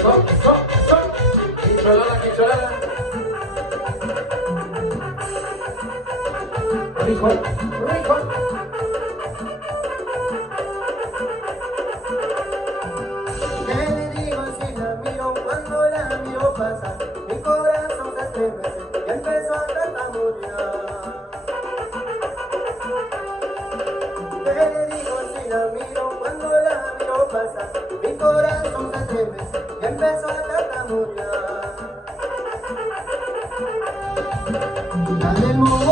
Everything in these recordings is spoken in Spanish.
Eso. Quicholala. Rico. ¿Qué le digo si la miro cuando la miro pasar? Mi corazón se estremece y empezó a tartamudear. ¿Qué le digo si la miro cuando la miro pasar? Mi corazón se estremece y empezó a tartamudear. La del moño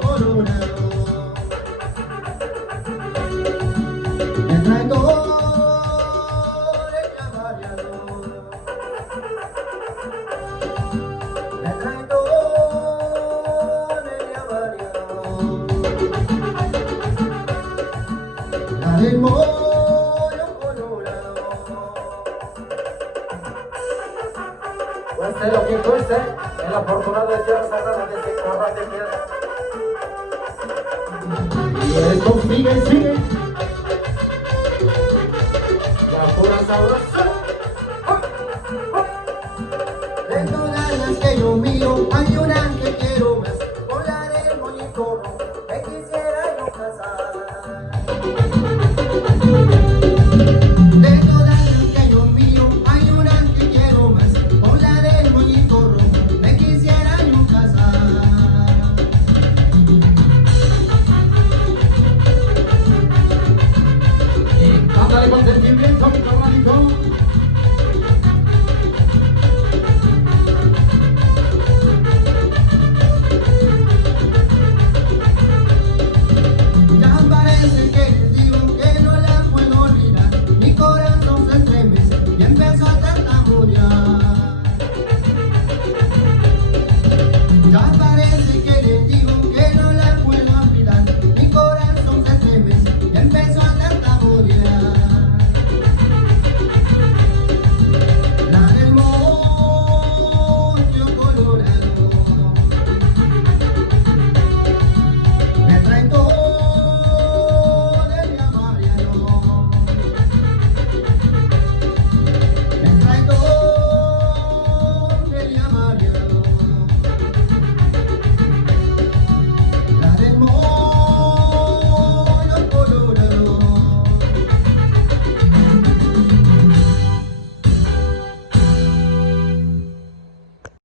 colorado me trae dolores ya variados, me trae dolores ya variados. La del moño colorado. Cueste lo que cueste, el afortunado de Tierra Sagrada de ese corral de piedra. Y esto sigue. La pura sabrosa. De todas las que yo miro, hay una que quiero más. Con la del moñito rojo, me quisiera yo casar.